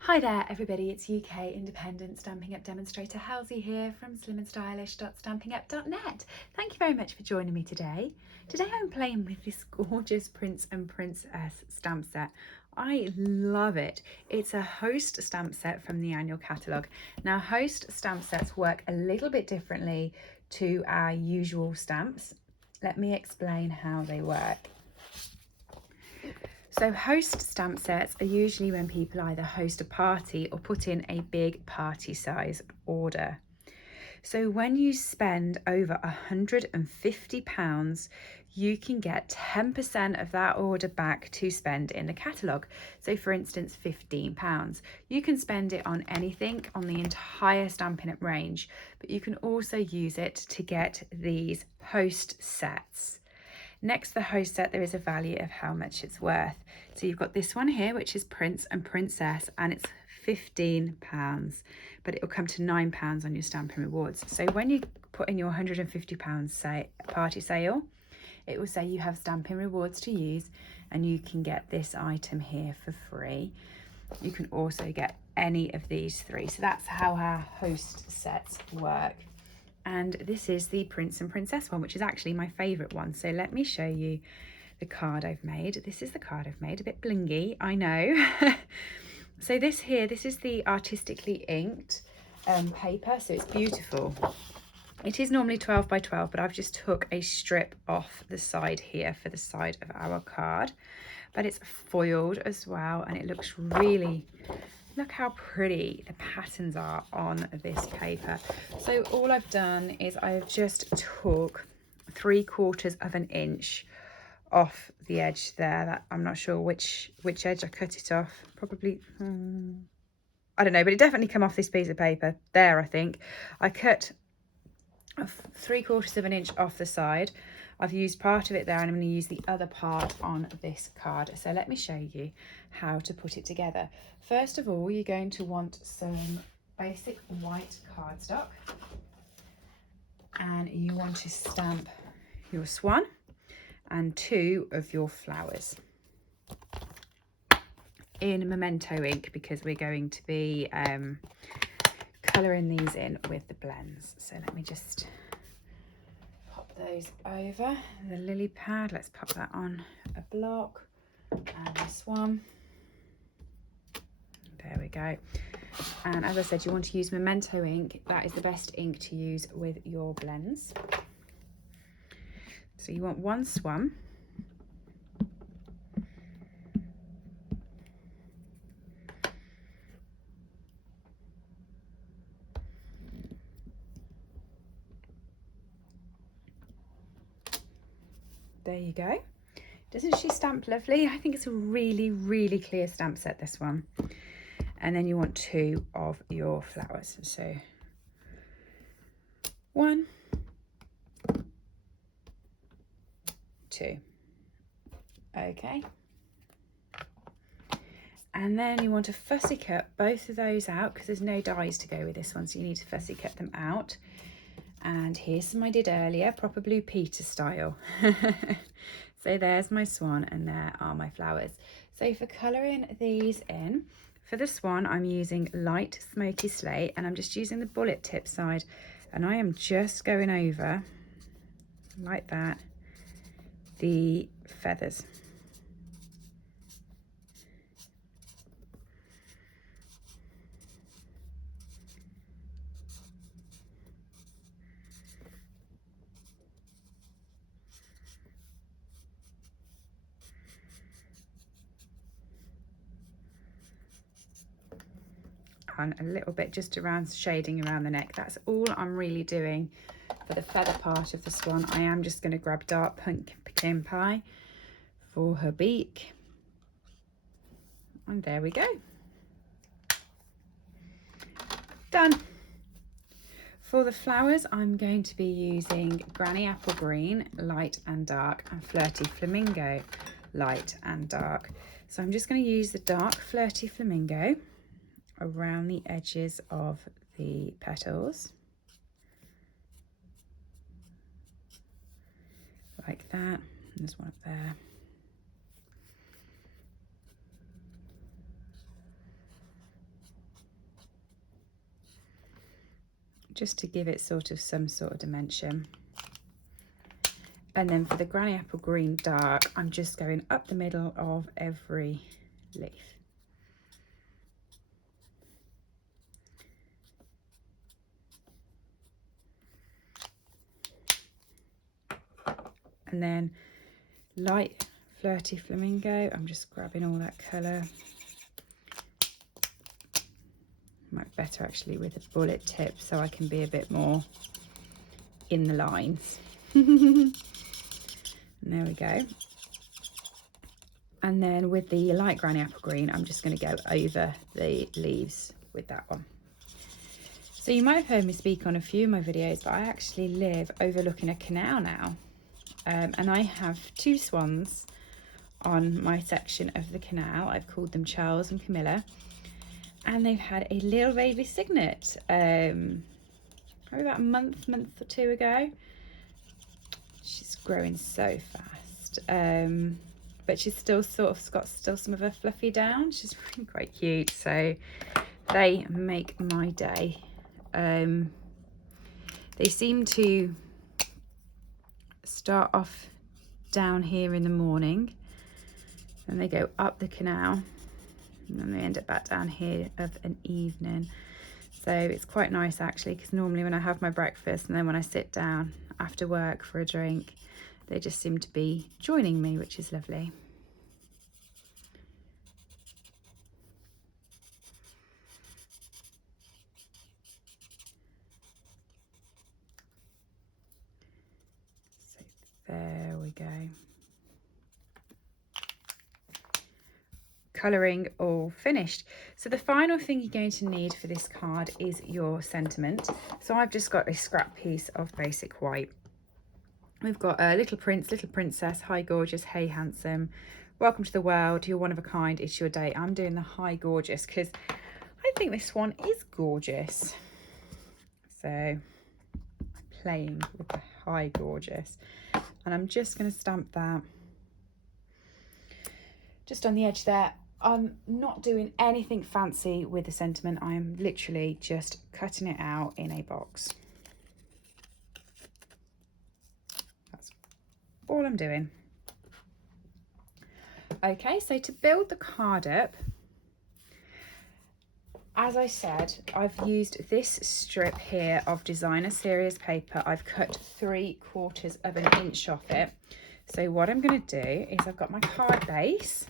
Hi there everybody, it's UK independent Stampin' Up demonstrator Halsey here from SlimmandStylish.stampinup.net. Thank you very much for joining me today. Today I'm playing with this gorgeous Prince and Princess stamp set. I love it. It's a host stamp set from the annual catalogue. Now host stamp sets work a little bit differently to our usual stamps. Let me explain how they work. So host stamp sets are usually when people either host a party or put in a big party size order. So when you spend over £150, you can get 10% of that order back to spend in the catalogue. So for instance, £15. You can spend it on anything on the entire Stampin' Up range, but you can also use it to get these host sets. Next to the host set, there is a value of how much it's worth. So you've got this one here, which is Prince and Princess, and it's £15, but it will come to £9 on your Stampin' Rewards. So when you put in your £150 party sale, it will say you have Stampin' Rewards to use, and you can get this item here for free. You can also get any of these three. So that's how our host sets work. And this is the Prince and Princess one, which is actually my favourite one. So let me show you the card I've made. This is the card I've made, a bit blingy, I know. So this is the artistically inked paper, so it's beautiful. It is normally 12 by 12, but I've just took a strip off the side here for the side of our card. But it's foiled as well, and it looks really... Look how pretty the patterns are on this paper. So all I've done is I've just took 3/4 of an inch off the edge there. That I'm not sure which edge I cut it off. Probably, I don't know, but it definitely come off this piece of paper. There, I think. I cut 3/4 of an inch off the side. I've used part of it there, and I'm going to use the other part on this card. So let me show you how to put it together. First of all, you're going to want some basic white cardstock, and you want to stamp your swan and 2 of your flowers in Memento ink, because we're going to be colouring these in with the blends. So let me just pop those over the lily pad. Let's pop that on a block, and this one. There we go. And as I said, you want to use Memento ink. That is the best ink to use with your blends. So you want 1 swan. There you go. Doesn't she stamp lovely? I think it's a really, really clear stamp set, this one. And then you want 2 of your flowers. So 1, 2. Okay. And then you want to fussy cut both of those out, because there's no dies to go with this one, so you need to fussy cut them out. And here's some I did earlier, proper Blue Peter style. So there's my swan, and there are my flowers. So for colouring these in, for the swan, I'm using light smoky slate, and I'm just using the bullet tip side, and I am just going over, like that, the feathers. And a little bit just around, shading around the neck. That's all I'm really doing for the feather part of the swan. I am just going to grab dark pumpkin pie for her beak, and there we go, done. For the flowers, I'm going to be using Granny Apple Green, light and dark, and Flirty Flamingo, light and dark. So I'm just going to use the dark Flirty Flamingo around the edges of the petals, like that. There's one up there. just to give it sort of some sort of dimension. And then for the Granny Apple Green Dark, I'm just going up the middle of every leaf. And then light Flirty Flamingo, I'm just grabbing all that colour. Might better actually with a bullet tip so I can be a bit more in the lines. And there we go. And then with the light Granny Apple Green, I'm just going to go over the leaves with that one. So you might have heard me speak on a few of my videos, but I actually live overlooking a canal now. And I have two swans on my section of the canal. I've called them Charles and Camilla. And they've had a little baby cygnet probably about a month or two ago. She's growing so fast, but she's still sort of got some of her fluffy down. She's really quite cute, so they make my day. They seem to start off down here in the morning, and they go up the canal, and then they end up back down here of an evening. So it's quite nice actually, because normally when I have my breakfast and then when I sit down after work for a drink, they just seem to be joining me, which is lovely. So there we go. Colouring all finished. So the final thing you're going to need for this card is your sentiment. So I've just got a scrap piece of basic white. We've got a Little Prince, Little Princess, Hi Gorgeous, Hey Handsome, Welcome to the World, You're One of a Kind, It's Your Day. I'm doing the Hi Gorgeous because I think this one is gorgeous. So I'm playing with the Hi Gorgeous, and I'm just going to stamp that just on the edge there. I'm not doing anything fancy with the sentiment. I am literally just cutting it out in a box. That's all I'm doing. Okay, so to build the card up, as I said, I've used this strip here of designer series paper. I've cut 3/4 of an inch off it. So what I'm going to do is I've got my card base.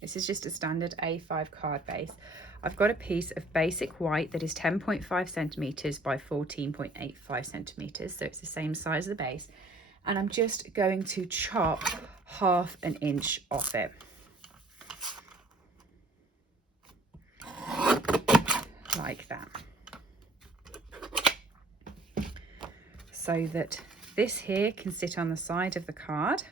This is just a standard A5 card base. I've got a piece of basic white that is 10.5 centimetres by 14.85 centimetres. So it's the same size as the base. And I'm just going to chop 1/2 an inch off it. Like that. So that this here can sit on the side of the card.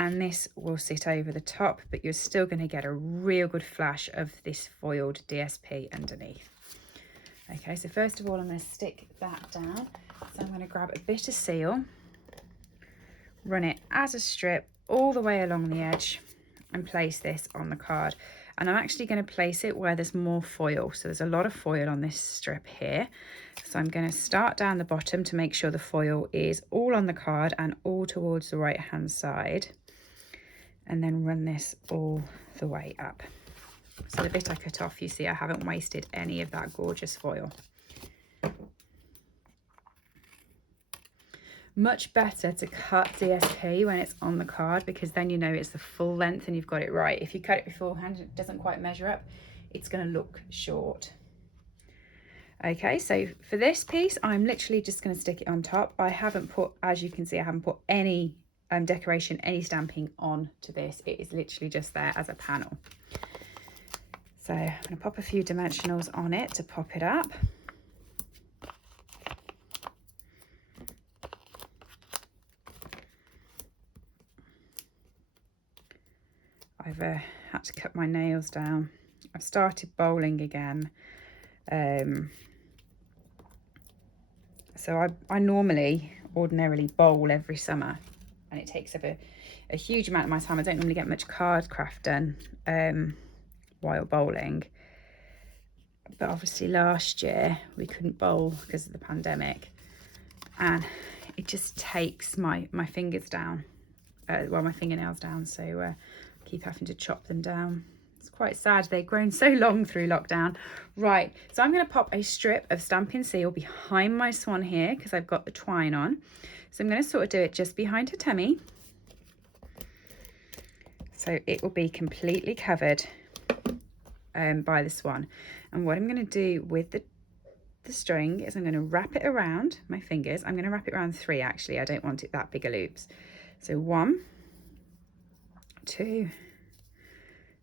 And this will sit over the top, but you're still going to get a real good flash of this foiled DSP underneath. Okay, so first of all, I'm going to stick that down. So I'm going to grab a bit of seal, run it as a strip all the way along the edge, and place this on the card. And I'm actually going to place it where there's more foil. So there's a lot of foil on this strip here. So I'm going to start down the bottom to make sure the foil is all on the card and all towards the right hand side. And then run this all the way up. So the bit I cut off, you see I haven't wasted any of that gorgeous foil. Much better to cut DSP when it's on the card, because then you know it's the full length and you've got it right. If you cut it beforehand and it doesn't quite measure up, it's going to look short. Okay, so for this piece, I'm literally just going to stick it on top. I haven't put, as you can see, I haven't put any decoration, any stamping on to this. It is literally just there as a panel. So I'm going to pop a few dimensionals on it to pop it up. I've had to cut my nails down. I've started bowling again. So I ordinarily bowl every summer, and it takes up a huge amount of my time. I don't normally get much card craft done while bowling. but obviously last year we couldn't bowl because of the pandemic, and it just takes my fingers down, well, my fingernails down, so I keep having to chop them down. It's quite sad, they've grown so long through lockdown. Right, so I'm going to pop a strip of Stampin' Seal behind my swan here because I've got the twine on. So I'm going to sort of do it just behind her tummy, so it will be completely covered by the swan. And what I'm going to do with the string is I'm going to wrap it around my fingers. I'm going to wrap it around 3 actually. I don't want it that big a loops. So 1, 2,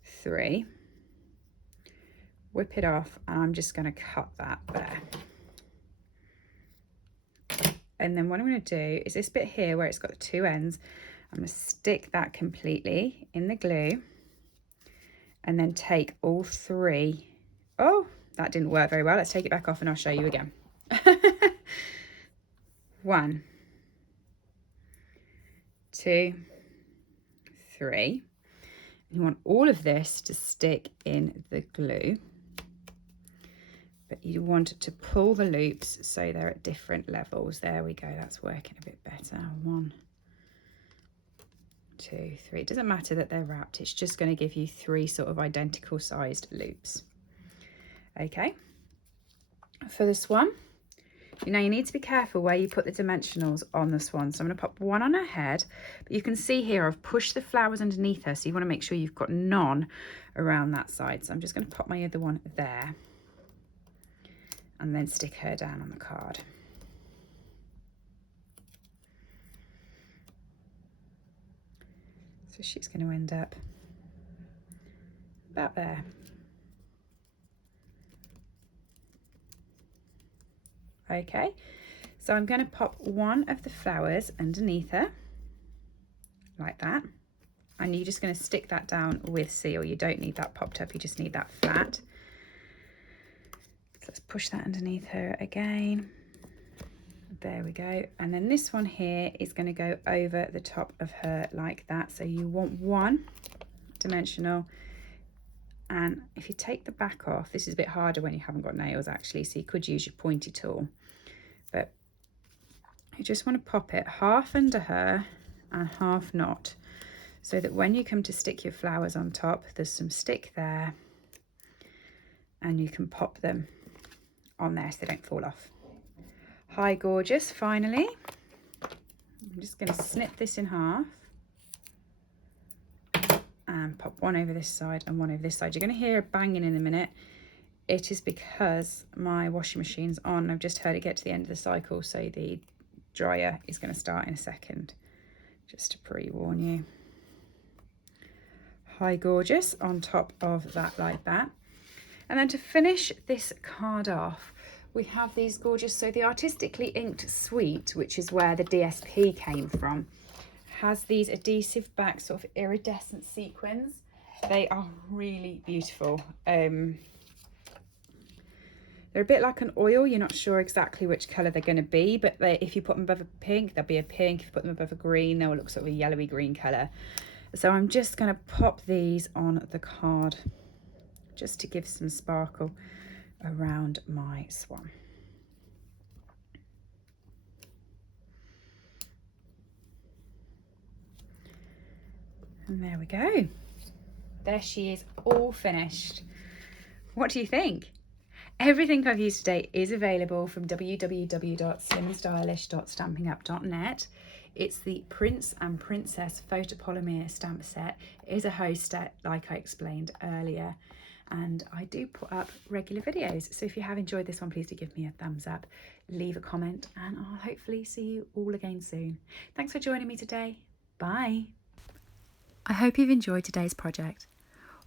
3. Whip it off, and I'm just going to cut that there. And then what I'm going to do is this bit here where it's got the 2 ends, I'm going to stick that completely in the glue, and then take all 3. Oh, that didn't work very well. Let's take it back off and I'll show you again. 1, 2, 3. You want all of this to stick in the glue, but you want to pull the loops so they're at different levels. There we go, that's working a bit better. 1, 2, 3. It doesn't matter that they're wrapped, it's just going to give you 3 sort of identical sized loops. Okay, for the swan, you need to be careful where you put the dimensionals on the swan. So I'm going to pop 1 on her head, but you can see here I've pushed the flowers underneath her, so you want to make sure you've got none around that side. So I'm just going to pop my other one there and then stick her down on the card. So she's going to end up about there. Okay, so I'm going to pop 1 of the flowers underneath her like that, and you're just going to stick that down with seal. You don't need that popped up, you just need that flat. So let's push that underneath her again. There we go. And then this one here is going to go over the top of her like that. So you want 1 dimensional, and if you take the back off, this is a bit harder when you haven't got nails actually, so you could use your pointy tool, but you just want to pop it half under her and half not, so that when you come to stick your flowers on top, there's some stick there and you can pop them on there so they don't fall off. Hi gorgeous, finally. I'm just going to snip this in half and pop 1 over this side and 1 over this side. You're going to hear a banging in a minute. It is because my washing machine's on. I've just heard it get to the end of the cycle, so the dryer is going to start in a second, just to pre-warn you. Hi gorgeous on top of that like that. And then to finish this card off, we have these gorgeous, so the artistically inked suite, which is where the DSP came from, has these adhesive back sort of iridescent sequins. They are really beautiful. They're a bit like an oil. You're not sure exactly which colour they're going to be, but if you put them above a pink, they'll be a pink. If you put them above a green, they'll look sort of a yellowy green colour. So I'm just going to pop these on the card just to give some sparkle around my swan. And there we go. There she is, all finished. What do you think? Everything I've used today is available from www.slimmandstylish.stampinup.net. It's the Prince and Princess photopolymer stamp set. It is a host set, like I explained earlier, and I do put up regular videos. So if you have enjoyed this one, please do give me a thumbs up, leave a comment, and I'll hopefully see you all again soon. Thanks for joining me today. Bye. I hope you've enjoyed today's project.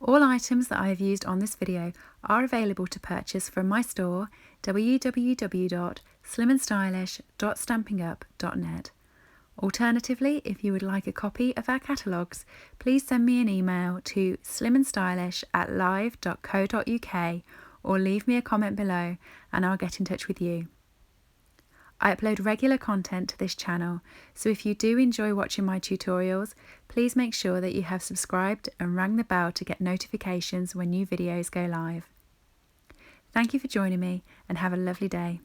All items that I have used on this video are available to purchase from my store, www.slimmandstylish.stampinup.net. Alternatively, if you would like a copy of our catalogues, please send me an email to slimmandstylish@live.co.uk or leave me a comment below and I'll get in touch with you. I upload regular content to this channel, so if you do enjoy watching my tutorials, please make sure that you have subscribed and rang the bell to get notifications when new videos go live. Thank you for joining me and have a lovely day.